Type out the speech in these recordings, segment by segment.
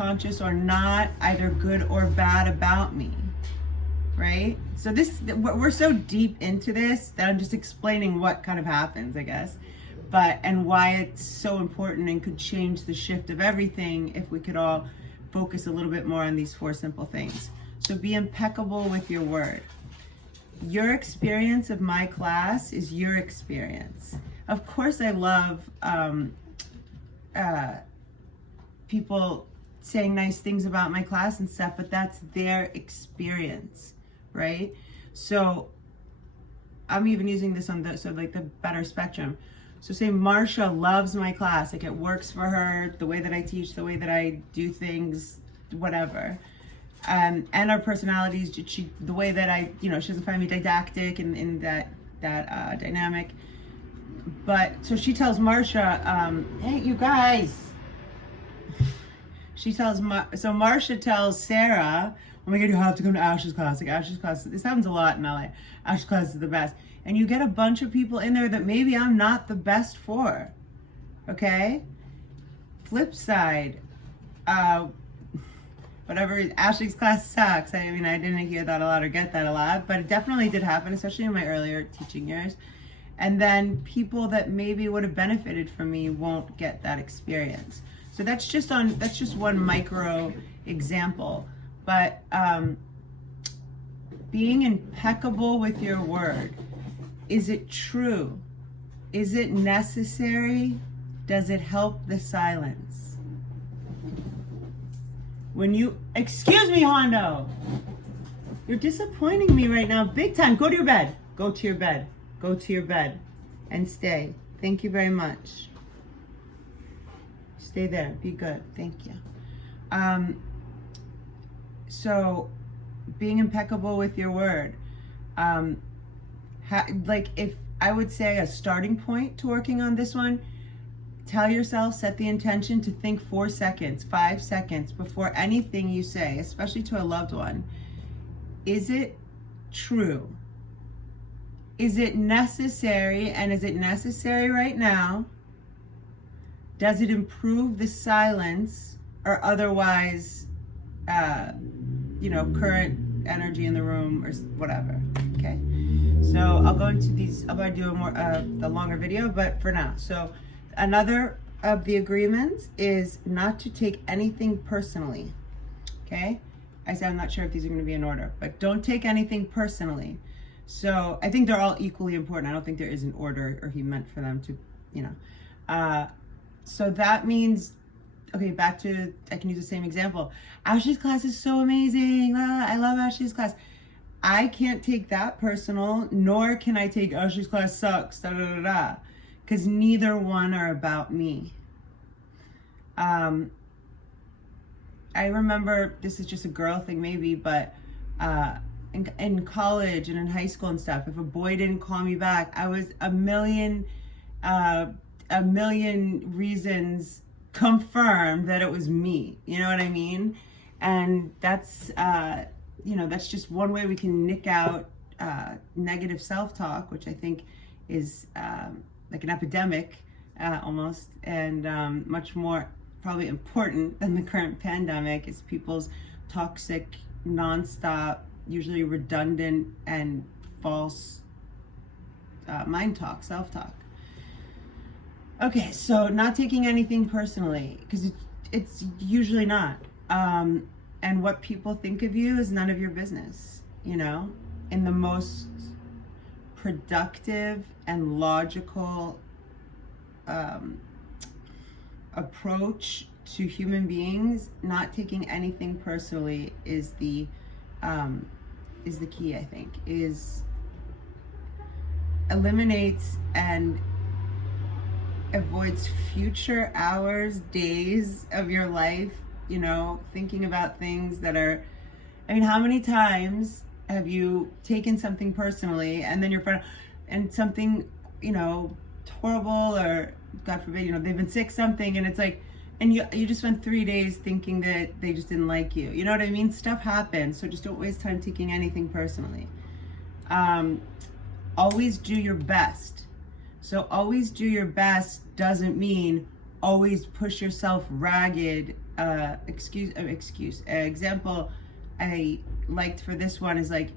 subconscious or not, either good or bad about me, right? So we're so deep into this that I'm just explaining what kind of happens, I guess, and why it's so important and could change the shift of everything if we could all focus a little bit more on these 4 simple things. So be impeccable with your word. Your experience of my class is your experience. Of course, I love people saying nice things about my class and stuff, but that's their experience, right? So I'm even using this on the better spectrum. So say Marsha loves my class, like it works for her, the way that I teach, the way that I do things, whatever. And our personalities, the way that she doesn't find me didactic in that dynamic. But so she tells Marsha, hey, you guys. So Marsha tells Sarah, oh my God, you have to come to Ash's class. Like Ash's class, this happens a lot in LA. Ash's class is the best. And you get a bunch of people in there that maybe I'm not the best for, okay? Flip side, whatever, Ashley's class sucks. I mean, I didn't hear that a lot or get that a lot, but it definitely did happen, especially in my earlier teaching years. And then people that maybe would have benefited from me won't get that experience. So that's just one micro example. But being impeccable with your word. Is it true? Is it necessary? Does it help the silence? Excuse me, Hondo. You're disappointing me right now, big time. Go to your bed. Go to your bed. Go to your bed and stay. Thank you very much. Stay there. Be good. Thank you. So being impeccable with your word. If I would say a starting point to working on this one, tell yourself, set the intention to think 4 seconds, 5 seconds before anything you say, especially to a loved one. Is it true? Is it necessary? And is it necessary right now? Does it improve the silence or otherwise, current energy in the room or whatever? Okay. So I'll go into these. I'll probably do a longer video, but for now. So another of the agreements is not to take anything personally. Okay. I said I'm not sure if these are going to be in order, but don't take anything personally. So I think they're all equally important. I don't think there is an order or he meant for them to, so that means, okay, back to, I can use the same example. Ashley's class is so amazing. I love Ashley's class. I can't take that personal, nor can I take Ashley's class sucks, because neither one are about me. I remember, this is just a girl thing maybe, but in college and in high school and stuff, if a boy didn't call me back, I was a million reasons confirmed that it was me. You know what I mean? And that's just one way we can nick out negative self-talk, which I think is like an epidemic almost, and much more probably important than the current pandemic is people's toxic, nonstop, usually redundant and false mind talk, self-talk. Okay, so not taking anything personally, because it's usually not. And what people think of you is none of your business, in the most productive and logical approach to human beings, not taking anything personally is the key, I think, eliminates and avoids future hours, days of your life, thinking about things that are, how many times have you taken something personally and then your friend, and something, horrible, or God forbid, they've been sick, something, and it's like, and you just spent 3 days thinking that they just didn't like you. You know what I mean? Stuff happens, so just don't waste time taking anything personally. Always do your best. So always do your best doesn't mean always push yourself ragged. Example I liked for this one is like,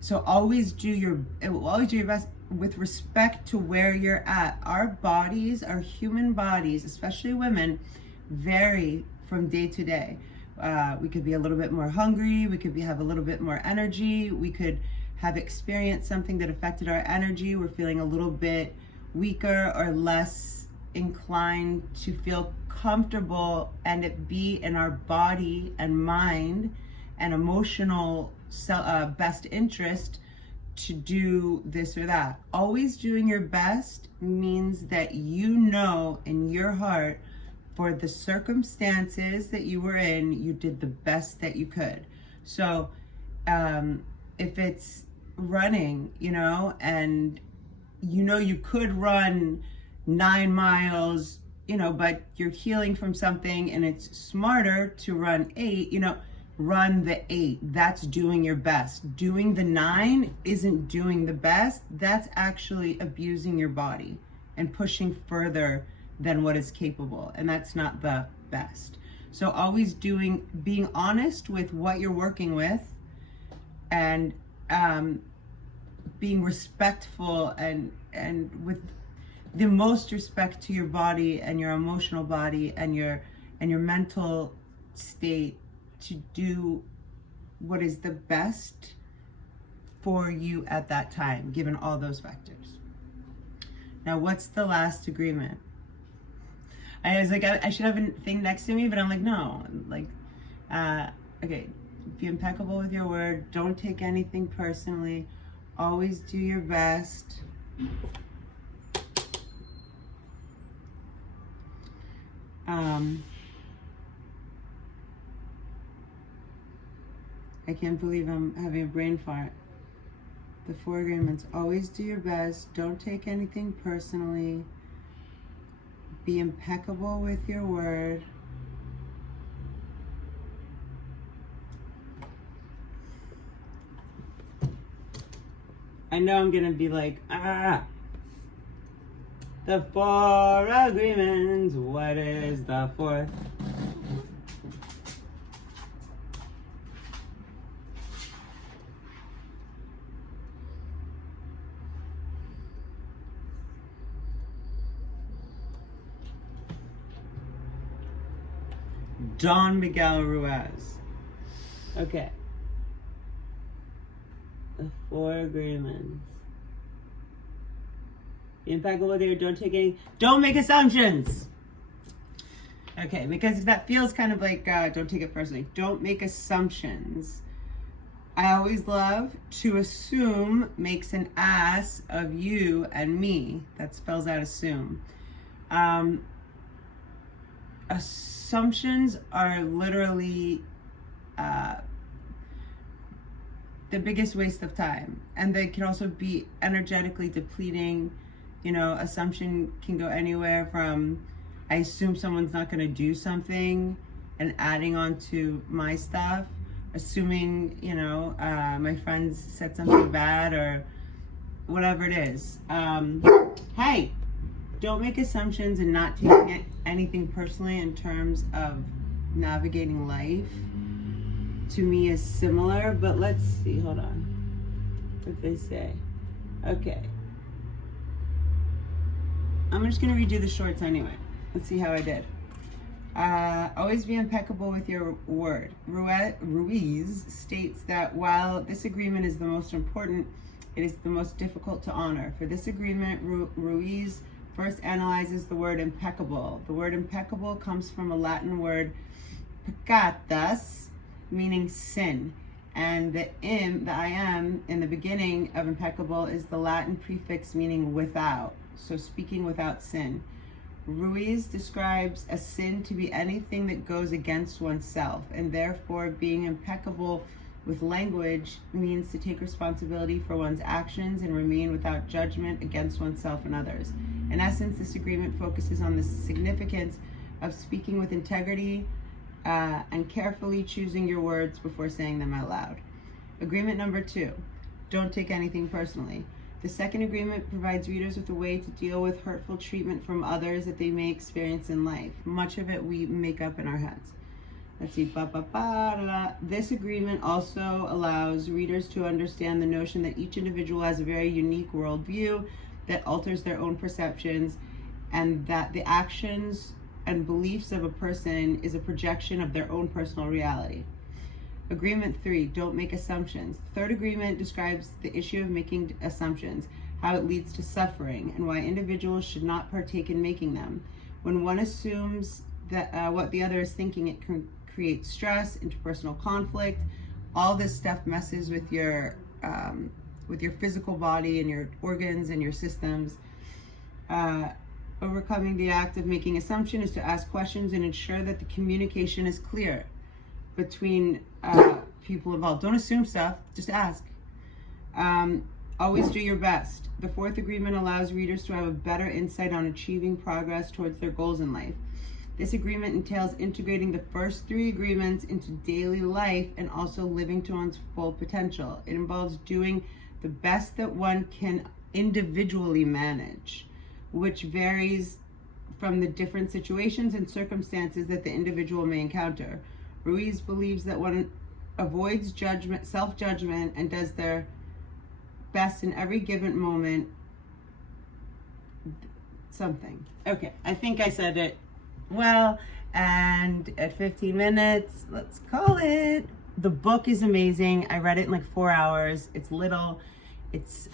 so always do your best with respect to where you're at. Our bodies, our human bodies, especially women, vary from day to day. We could be a little bit more hungry, we could have a little bit more energy, we could have experienced something that affected our energy, we're feeling a little bit weaker or less inclined to feel comfortable and it be in our body and mind and emotional best interest to do this or that. Always doing your best means that you know in your heart, for the circumstances that you were in, you did the best that you could. So if it's running, and you could run 9 miles, but you're healing from something and it's smarter to run 8, run the 8. That's doing your best. Doing the 9 isn't doing the best. That's actually abusing your body and pushing further than what is capable. And that's not the best. So always being honest with what you're working with, and being respectful and with the most respect to your body and your emotional body and your mental state, to do what is the best for you at that time, given all those factors. Now, what's the last agreement? I was like, I should have a thing next to me, but I'm like, no. Like, okay, be impeccable with your word. Don't take anything personally. Always do your best. I can't believe I'm having a brain fart. The 4 agreements. Always do your best. Don't take anything personally. Be impeccable with your word. I know I'm gonna be like, the 4 agreements. What is the 4th? Fon Miguel Ruiz. Okay. The 4 agreements. Be impeccable there. Don't make assumptions. Okay, because that feels kind of like, don't take it personally. Don't make assumptions. I always love to assume makes an ass of you and me. That spells out assume. Assumptions are literally the biggest waste of time, and they can also be energetically depleting. Assumption can go anywhere from I assume someone's not going to do something and adding on to my stuff, assuming my friends said something bad or whatever it is. Hey, don't make assumptions and not taking anything personally in terms of navigating life. To me is similar, but let's see, hold on. What they say. Okay. I'm just gonna redo the shorts anyway. Let's see how I did. Always be impeccable with your word. Ruiz states that while this agreement is the most important, it is the most difficult to honor. For this agreement, Ruiz first analyzes the word impeccable. The word impeccable comes from a Latin word peccatus, meaning sin. And the I am in the beginning of impeccable is the Latin prefix meaning without. So speaking without sin. Ruiz describes a sin to be anything that goes against oneself, and therefore being impeccable with language means to take responsibility for one's actions and remain without judgment against oneself and others. In essence, this agreement focuses on the significance of speaking with integrity and carefully choosing your words before saying them out loud. Agreement number 2, don't take anything personally. The second agreement provides readers with a way to deal with hurtful treatment from others that they may experience in life. Much of it we make up in our heads. Let's see. This agreement also allows readers to understand the notion that each individual has a very unique worldview that alters their own perceptions, and that the actions and beliefs of a person is a projection of their own personal reality. Agreement 3, don't make assumptions. The third agreement describes the issue of making assumptions, how it leads to suffering, and why individuals should not partake in making them. When one assumes that what the other is thinking, it can create stress, interpersonal conflict. All this stuff messes with your physical body and your organs and your systems. Overcoming the act of making assumption is to ask questions and ensure that the communication is clear between people involved. Don't assume stuff, just ask. Always do your best. The fourth agreement allows readers to have a better insight on achieving progress towards their goals in life. This agreement entails integrating the first 3 agreements into daily life and also living to one's full potential. It involves doing the best that one can individually manage, which varies from the different situations and circumstances that the individual may encounter. Ruiz believes that one avoids judgment, self-judgment, and does their best in every given moment. Something. Okay, I think I said it well, and at 15 minutes, let's call it. The book is amazing. I read it in like 4 hours. It's little. It's